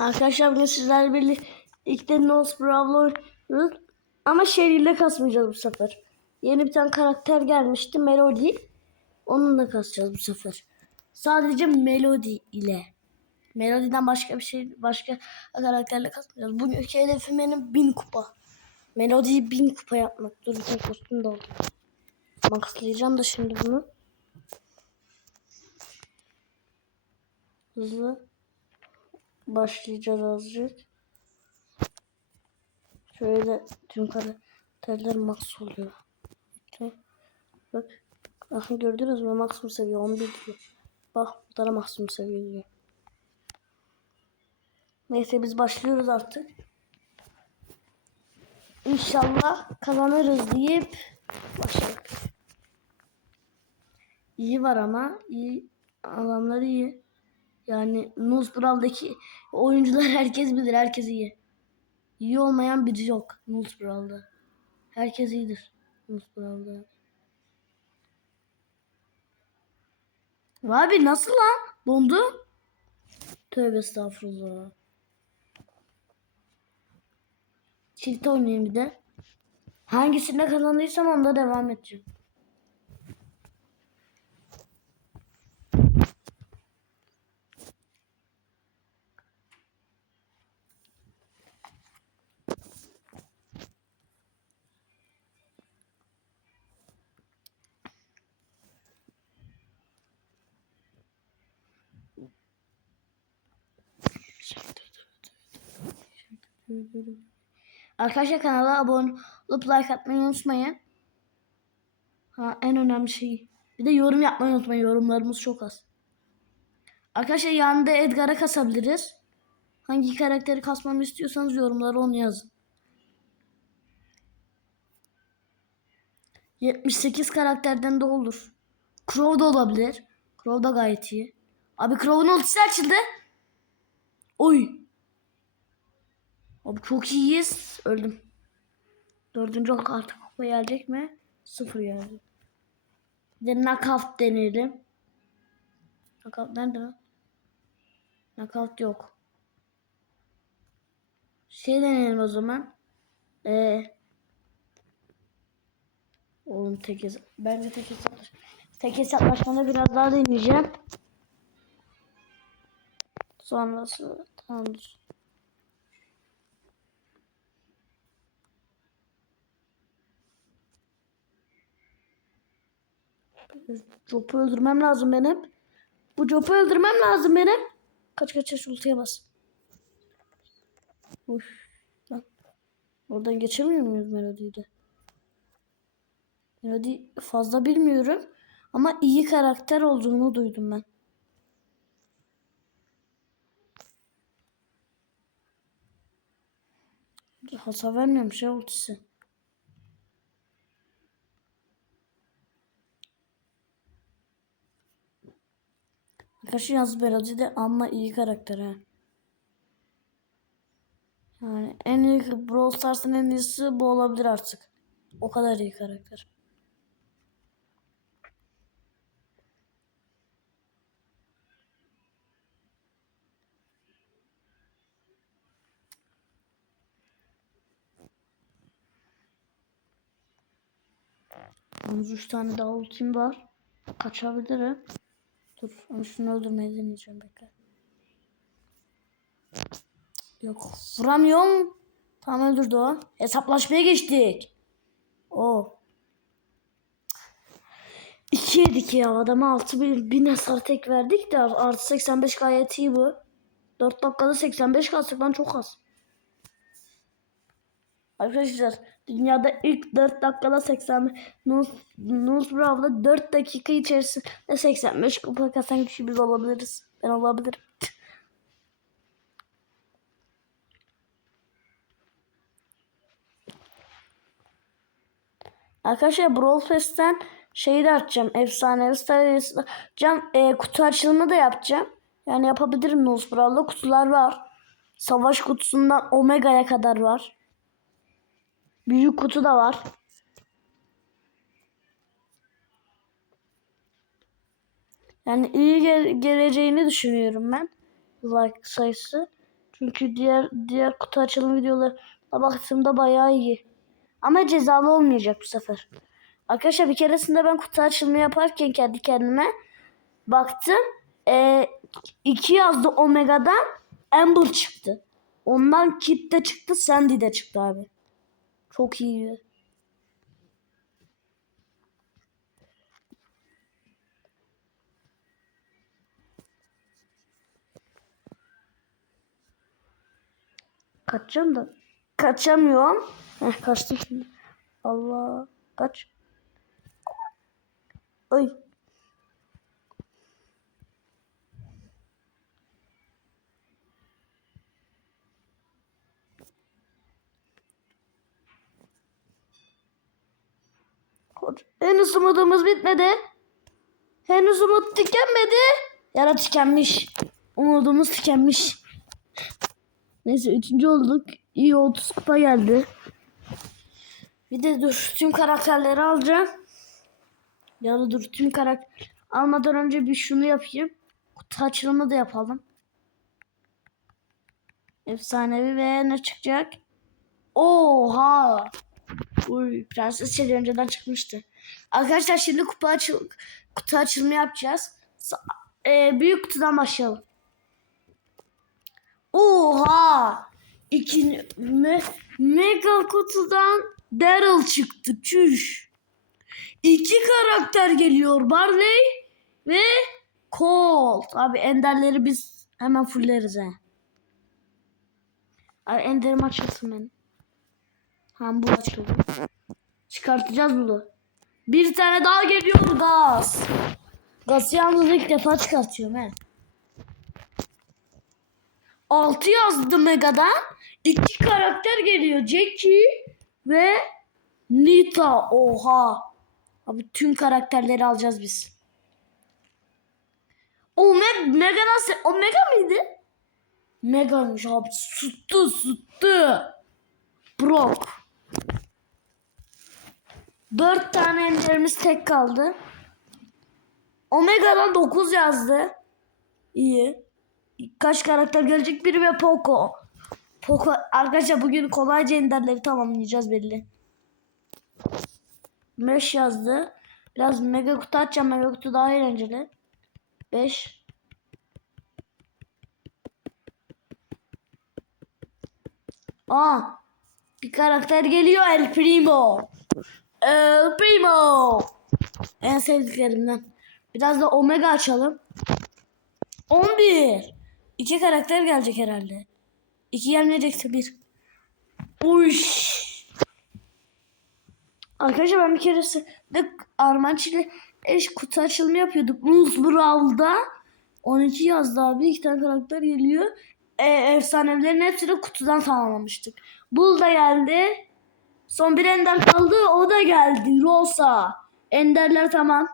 Arkadaşlar bugün sizlerle birlikte Nose Brawler oynuyoruz. Ama şehirle kasmayacağız bu sefer. Yeni bir tane karakter gelmişti Melody. Onunla kasacağız bu sefer. Sadece Melody ile. Melody'den başka bir şey, başka karakterle kasmayacağız. Bugünkü hedefim benim 1000 kupa. Melody'yi 1000 kupa yapmak. Dur bir kostüm doldu. Maxlayacağım da şimdi bunu. Hızlı başlayacağız azıcık. Şöyle tüm karakterler max oluyor. Bak. Aha gördünüz mü maksimum seviye 11 diyor. Bak bu da maksimum seviye diyor. Neyse biz başlıyoruz artık. İnşallah kazanırız deyip başladık. İyi var ama iyi adamları iyi. Yani Nuzbral'daki oyuncular herkes bilir. Herkes iyi. İyi olmayan biri yok Nuzbral'da. Herkes iyidir Nuzbral'da. Abi nasıl lan? Dondu. Tövbe estağfurullah. Çift oynayayım bir de. Hangisinde kazandıysam onda devam edeceğim. Arkadaşlar kanala abone olup like atmayı unutmayın. Ha, en önemli şey. Bir de yorum yapmayı unutmayın. Yorumlarımız çok az. Arkadaşlar yanında Edgar'a kasabiliriz. Hangi karakteri kasmamı istiyorsanız yorumlara onu yazın. 78 karakterden de olur. Crow da olabilir. Crow da gayet iyi. Abi Crow'un ultisi açıldı. Oy. Abi çok iyiyiz. Öldüm. Dördüncü ok artık kupa gelecek mi? Sıfır geldi. Bir de knockout deneyelim. Knockout nerede lan? Knockout yok. Şey deneyelim o zaman. Ee, oğlum tek hesap. Bence tek hesaplaşma. Tek hesaplaşmada biraz daha deneyeceğim. Sonrası tamamdır. Jop'u öldürmem lazım benim. Bu Jop'u öldürmem lazım benim. Kaç kaç yaş ultiye bas. Uf. Lan. Oradan geçemiyor muyuz Melody'yi de? Melody fazla bilmiyorum. Ama iyi karakter olduğunu duydum ben. Hasar vermiyormuş ya ultisi. Arkadaşlar yalnız Melody de ama iyi karakter ha. Yani en iyi Brawl Stars'ın en iyisi bu olabilir artık. O kadar iyi karakter. Yalnız 3 tane daha ultim var. Kaçabilirim. Dur onu şunu öldürmeyi deneyeceğim bekle. Yok vuramıyorum. Tamam öldürdü o. Hesaplaşmaya geçtik. O. İki yedik ya adama 6 bin, bin hasar tek verdik de artı 85 gayet iyi bu. 4 dakikada 85 kalsak lan çok az. Arkadaşlar dünyada ilk 4 dakikada 80 Nus, Brawl'da 4 dakika içerisinde 85 kupa kasan kişi biz olabiliriz. Ben olabilirim. Arkadaşlar Brawl Pass'ten şeyi de açacağım. Efsanevi Star'ı açacağım. E, kutu açılımı da yapacağım. Yani yapabilirim Nus Brawl'da. Kutular var. Savaş kutusundan Omega'ya kadar var. Büyük kutu da var. Yani iyi gel geleceğini düşünüyorum ben. Like sayısı. Çünkü diğer diğer kutu açılım videolarına baktığımda bayağı iyi. Ama cezalı olmayacak bu sefer. Arkadaşlar bir keresinde ben kutu açılımı yaparken kendi kendime baktım. E, yazdı Omega'dan Amber çıktı. Ondan Kit de çıktı Sandy de çıktı abi. Çok iyi. Kaçacağım da. Kaçamıyorum. Heh, kaçtım şimdi. Allah. Kaç. Ay. Henüz umudumuz bitmedi. Henüz umut tükenmedi. Yara tükenmiş. Umudumuz tükenmiş. Neyse üçüncü olduk. İyi 30 kupa geldi. Bir de dur tüm karakterleri alacağım. Ya da dur tüm karakter almadan önce bir şunu yapayım. Kutu açılımı da yapalım. Efsanevi ve ne çıkacak? Oha! Uy, Prenses Şeli önceden çıkmıştı. Arkadaşlar şimdi kupa açıl kutu açılımı yapacağız. Sa- e, büyük kutudan başlayalım. Oha! İkinci me, mega kutudan Daryl çıktı. Çüş. İki karakter geliyor. Barley ve Colt. Abi enderleri biz hemen fulleriz he. Abi enderim açılsın benim. Ha bu açıldı. Çıkartacağız bunu. Bir tane daha geliyor gaz. Gaz yalnız ilk defa çıkartıyorum he. 6 yazdı Mega'dan. İki karakter geliyor. Jackie ve Nita. Oha. Abi tüm karakterleri alacağız biz. O Meg Mega'dan se- o Mega mıydı? Mega'ymış abi. Süttü süttü. Brock. Dört tane enderimiz tek kaldı. Omega'dan 9 yazdı. İyi. Kaç karakter gelecek? Biri ve Poco. Poco arkadaşlar bugün kolayca enderleri tamamlayacağız belli. Mesh yazdı. Biraz mega kutu açacağım. Mega kutu daha eğlenceli. 5. Aa, bir karakter geliyor El Primo. El Primo. En sevdiklerimden. Biraz da Omega açalım. 11. İki karakter gelecek herhalde. İki gelmeyecekse bir. Uş. Arkadaşlar ben bir keresinde Armanç ile eş kutu açılımı yapıyorduk. Moose Brawl'da 12 yazdı abi. iki tane karakter geliyor. E, efsanelerin hepsini kutudan tamamlamıştık. Bull da geldi. Son bir ender kaldı. O da geldi. Rosa. Enderler tamam.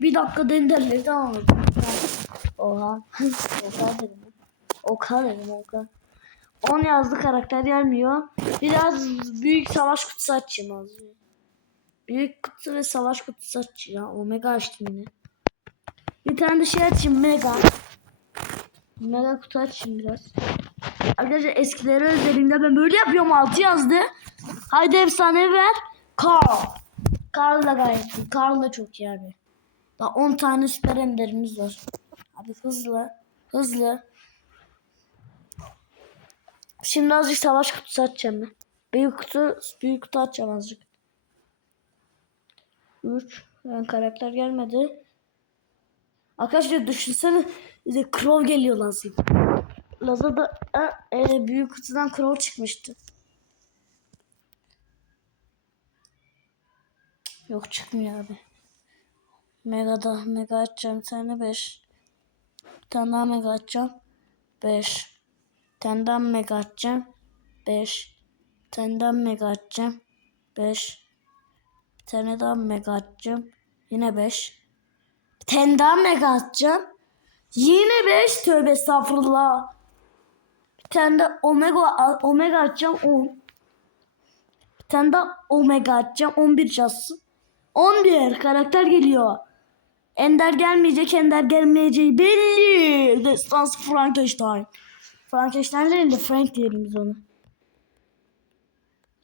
Bir dakikada enderleri tamamladık. Oha. Oha dedim. Oka dedim Oka. 10 yazdı karakter gelmiyor. Biraz büyük savaş kutusu açayım az. Büyük kutu ve savaş kutusu açacağım. Omega açtım yine. Bir tane de şey açayım Mega. Mega kutu açayım biraz. Arkadaşlar eskileri özlediğimde ben böyle yapıyorum 6 yazdı. Haydi efsane ver. Carl. Carl da gayet iyi. Carl da çok iyi abi. Daha 10 tane süper enderimiz var. Abi hızlı. Hızlı. Şimdi azıcık savaş kutusu açacağım ben. Büyük kutu, büyük kutu açacağım azıcık. 3. Yani karakter gelmedi. Arkadaşlar düşünsene bize Crow geliyor lazım. Lazada e, büyük kutudan Crow çıkmıştı. Yok çıkmıyor abi. Mega'da mega açacağım tane 5. Bir tane daha mega açacağım. 5. Bir tane daha mega açacağım. 5. Bir tane daha mega açacağım. 5. Bir tane daha mega açacağım. Yine 5. Bir tane daha mega atacağım. Yine 5. Tövbe estağfurullah. Bir tane de omega omega atacağım 10. Bir tane daha omega atacağım 11 yazsın. 11 karakter geliyor. Ender gelmeyecek, Ender gelmeyeceği belli. Destans Frankenstein. Frankenstein'ler ile Frank diyelim biz ona.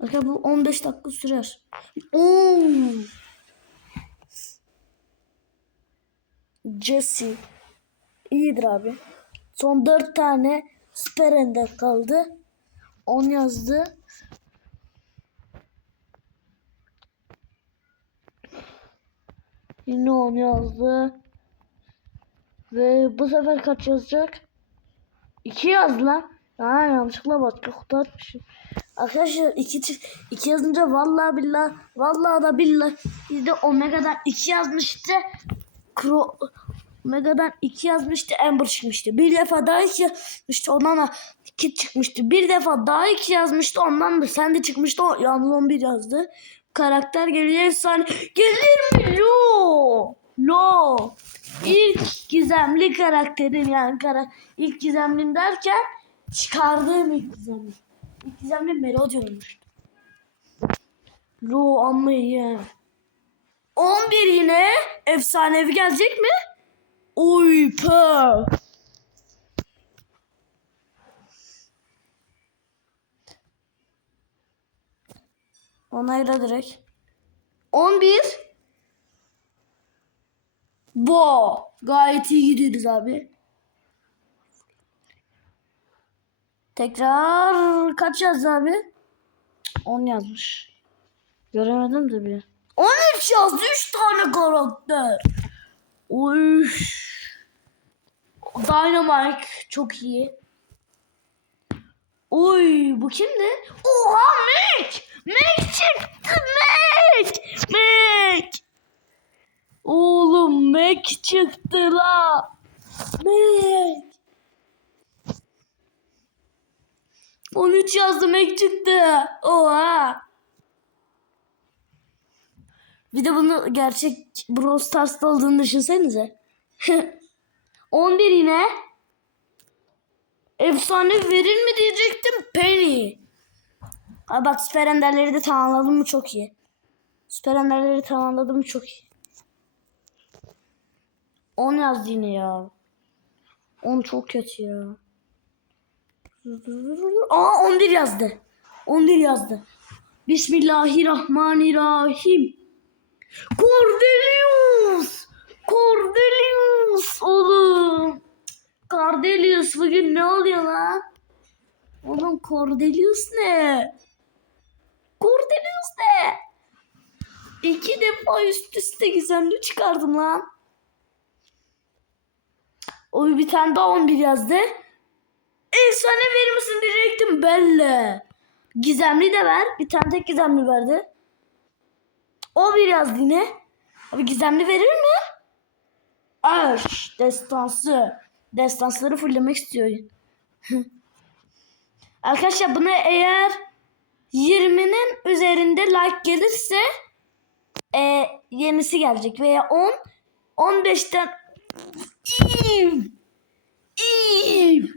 Bakın bu 15 dakika sürer. Oo. Jesse. İyidir abi. Son 4 tane süper ender kaldı. 10 yazdı. Yine 10 yazdı. Ve bu sefer kaç yazacak? 2 yaz lan. Ha yanlışlıkla başka kutu açmışım. Arkadaşlar 2 iki yazınca vallahi billahi vallahi da billahi bir de Omega'dan 2 yazmıştı. Kro Omega'dan 2 yazmıştı Amber çıkmıştı. Bir defa daha 2 yazmıştı ondan da 2 çıkmıştı. Bir defa daha 2 yazmıştı ondan da sen de çıkmıştı o yalnız 11 yazdı. Karakter geliyor efsane. Gelir mi? Lo. Lo. İlk gizemli karakterin yani kara, ilk gizemlin derken çıkardığım ilk gizemli. İlk gizemli melodi olmuştu. Lo amma iyi. 11 yine efsanevi gelecek mi? Oy pe. Onayla direkt. 11 Bo. Gayet iyi gidiyoruz abi. Tekrar kaç yazdı abi? 10 yazmış. Göremedim de bir. 13 yazdı 3 tane karakter. Oy. Dynamite çok iyi. Oy bu kimdi? Oha Mac! Mac çıktı Mac! Mac! Oğlum Mac çıktı la. Mac. 13 yazdı Mac çıktı. Oha. Bir de bunu gerçek Brawl Stars'ta olduğunu düşünsenize. 11 yine. Efsane verir mi diyecektim Penny. Abi bak süper enderleri de tamamladım mı çok iyi. Süper enderleri tamamladım mı çok iyi. 10 yazdı yine ya. 10 çok kötü ya. Aa 11 yazdı. 11 yazdı. Bismillahirrahmanirrahim. Cordelius! Cordelius oğlum. Cordelius bugün ne oluyor lan? Oğlum Cordelius ne? Cordelius ne? İki defa üst üste gizemli çıkardım lan. O bir tane daha 11 yazdı. Efsane verir misin diyecektim Belle. Gizemli de ver. Bir tane tek gizemli verdi. O bir yazdı yine. Abi gizemli verir mi? Aş destansı. Destansları fulllemek istiyor. Arkadaşlar buna eğer 20'nin üzerinde like gelirse e, yenisi gelecek veya 10 15'ten İyi. İyi.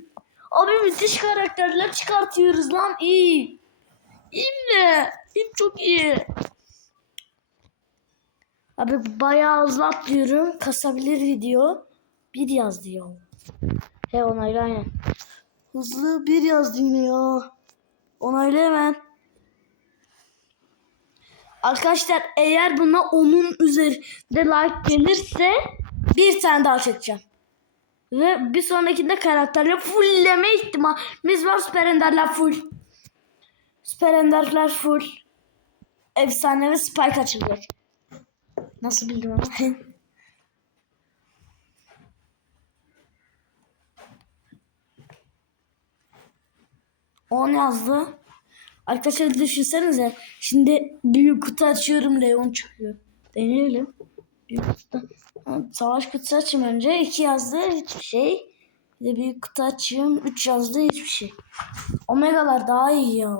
Abi müthiş karakterler çıkartıyoruz lan iyi. İyi mi? İyi çok iyi. Abi bayağı hızlı atlıyorum. Kasabilir video. Bir yaz diyor. He onayla aynen. Hızlı bir yazdı yine ya. Onayla hemen. Arkadaşlar eğer buna onun üzerinde like gelirse bir tane daha çekeceğim. Ve bir sonrakinde karakterle fullleme ihtimalimiz var. Süper Ender'ler full. Süper Ender'ler full. Efsane ve Spike açılacak. Nasıl bildim ama. 10 yazdı. Arkadaşlar düşünsenize. Şimdi büyük kutu açıyorum Leon çıkıyor. Deneyelim. Büyük kutu. Savaş kutusu açayım önce. 2 yazdı hiçbir şey. Bir de büyük kutu açayım. 3 yazdı hiçbir şey. Omegalar daha iyi ya.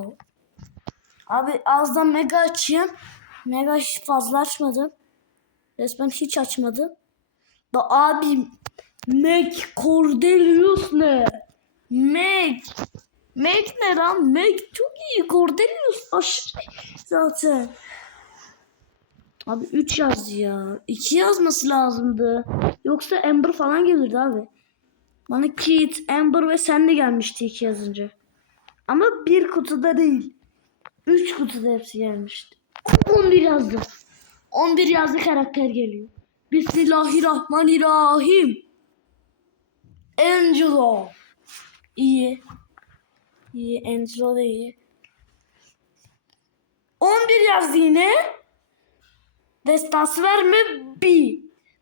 Abi azdan mega açayım. Mega hiç fazla açmadım. Resmen hiç açmadım. Da abi Mac Cordelius ne? Mac Mac ne lan? Mac çok iyi. Cordelius aşırı zaten. Abi 3 yazdı ya. 2 yazması lazımdı. Yoksa Ember falan gelirdi abi. Bana Kit, Amber ve sen de gelmişti iki yazınca. Ama bir kutuda değil. Üç kutuda hepsi gelmişti. 11 yazdı. 11 yazdı karakter geliyor. Bismillahirrahmanirrahim. Angelo. İyi. İyi. Angelo da iyi. 11 yazdı yine. Destansı verme bir.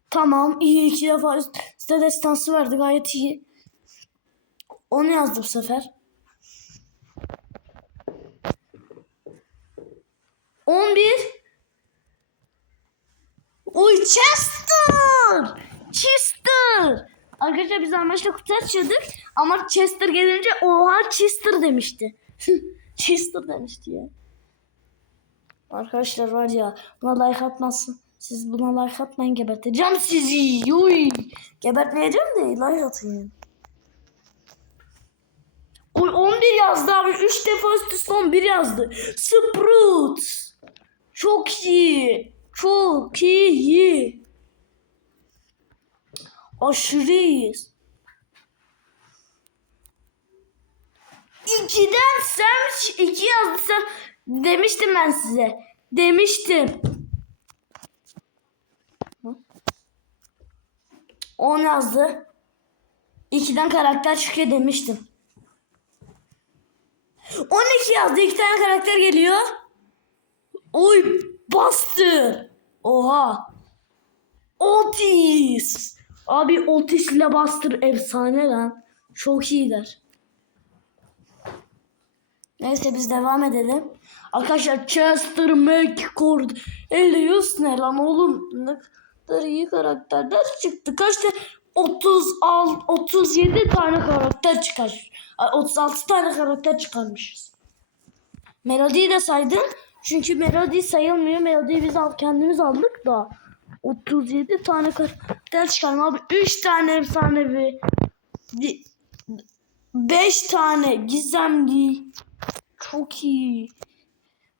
Tamam iyi iki defa üste destansı verdi gayet iyi. Onu yazdı bu sefer. 11 Oy Chester! Chester! Arkadaşlar biz amaçla kutu açıyorduk ama Chester gelince oha Chester demişti. Chester demişti ya. Arkadaşlar var ya buna like atmazsın. Siz buna like atmayın geberteceğim sizi. Yuy. Gebertmeyeceğim de like atın. Oy 11 yazdı abi. 3 defa üst üste 11 yazdı. Sprout. Çok iyi. Çok iyi. Aşırı iyiyiz. İkiden sen iki yazdı demiştim ben size. Demiştim. On yazdı. İkiden karakter çıkıyor demiştim. 12 yazdı. iki tane karakter geliyor. Oy bastı. Oha. Otis. Abi Otis ile efsane lan. Çok iyiler. Neyse biz devam edelim. Arkadaşlar Chester McCord. Elias ne lan oğlum? Ne kadar iyi karakterler çıktı. Kaç tane? 36, 37 tane karakter çıkar. Ay, 36 tane karakter çıkarmışız. Melody'yi de saydım. Çünkü Melody sayılmıyor. Melody'yi biz al, kendimiz aldık da. 37 tane karakter çıkardım abi. 3 tane efsanevi. 5 tane gizemli. Çok iyi.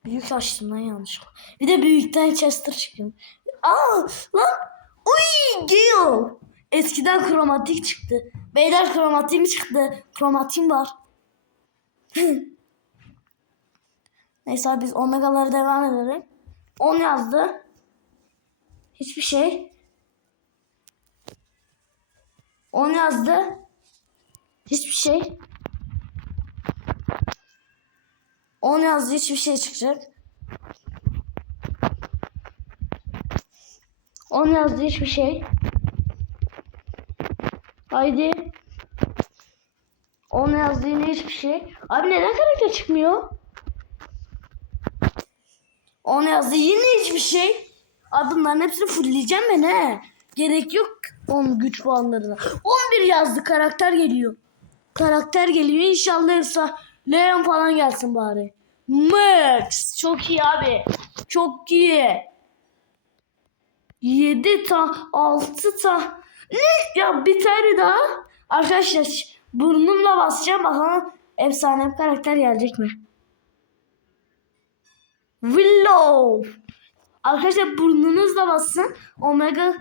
Büyük açtım lan yanlışlıkla. Bir de büyükten Chester çıkıyor. Aa lan. Uy Gale. Eskiden kromatik çıktı. Beyler kromatik çıktı. Kromatim var. Neyse biz omegaları devam edelim. 10 yazdı. Hiçbir şey. 10 yazdı. Hiçbir şey. 10 yazdı hiçbir şey çıkacak. 10 yazdı hiçbir şey. Haydi. 10 yazdı yine hiçbir şey. Abi neden karakter çıkmıyor? 10 yazdı yine hiçbir şey. Abi hepsini fullleyeceğim ben he. Gerek yok 10 güç puanlarına. 11 yazdı karakter geliyor. Karakter geliyor inşallah Elsa Leon falan gelsin bari. Max çok iyi abi. Çok iyi. 7 ta 6 ta ne ya bir tane daha. Arkadaşlar burnumla basacağım bakalım efsane bir karakter gelecek mi? Willow. Arkadaşlar burnunuzla basın. Omega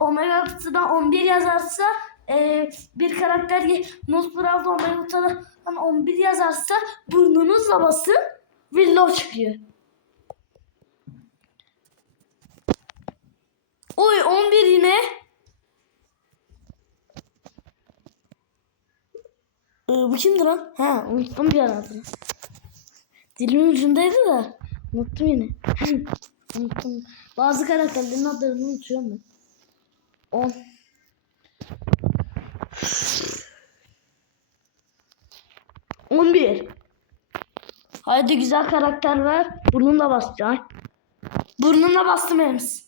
Omega kutudan 11 yazarsa e, bir karakter Nosferatu Omega kutudan 11 yazarsa burnunuzla basın. Willow çıkıyor. Oy 11 yine. Ee, bu kimdi lan? Ha unuttum bir adını. Dilimin ucundaydı da unuttum yine. unuttum. Bazı karakterlerin adlarını unutuyorum ben. 10 11 Haydi güzel karakter ver. Burnumla basacağım. Burnumla bastım Ems.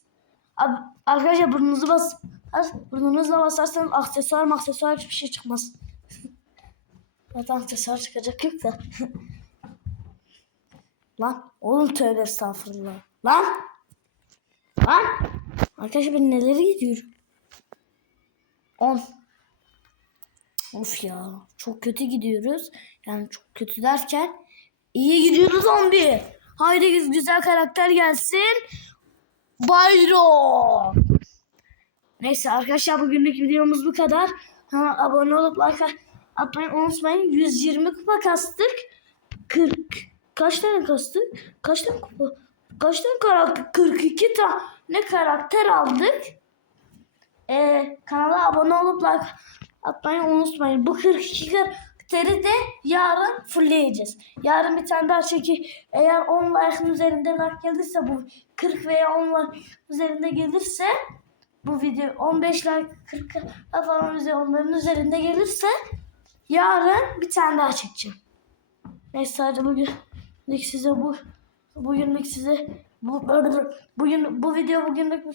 Arkadaşlar burnunuzu bas. Burnunuzla basarsanız aksesuar aksesuar hiçbir şey çıkmaz. Zaten aksesuar çıkacak yok da. Lan oğlum tövbe estağfurullah. Lan. Lan. Arkadaşlar ben neleri gidiyorum. 10. Of ya çok kötü gidiyoruz. Yani çok kötü derken iyi gidiyoruz 11. Haydi güzel karakter gelsin. Bayro. Neyse arkadaşlar bugünlük videomuz bu kadar. Kanala abone olup like atmayı unutmayın. 120 kupa kastık. 40 kaç tane kastık? Kaç tane kupa? Kaç tane karakter? 42 tane karakter aldık. Ee, kanala abone olup like atmayı unutmayın. Bu 42 karakteri de yarın fullleyeceğiz. Yarın bir tane daha çeki eğer 10 like'ın üzerinde like gelirse bu 40 veya 10 like üzerinde gelirse bu video 15 like 40 falan üzeri onların üzerinde gelirse yarın bir tane daha çekeceğim. Neyse sadece bugün size bu bugünlük size bu bugün bu video bugünlük bu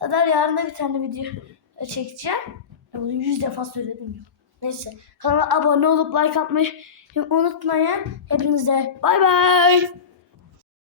kadar yarın da bir tane video çekeceğim. Bunu yüz defa söyledim ya. Neyse kanala abone olup like atmayı unutmayın. Hepinize bay bay.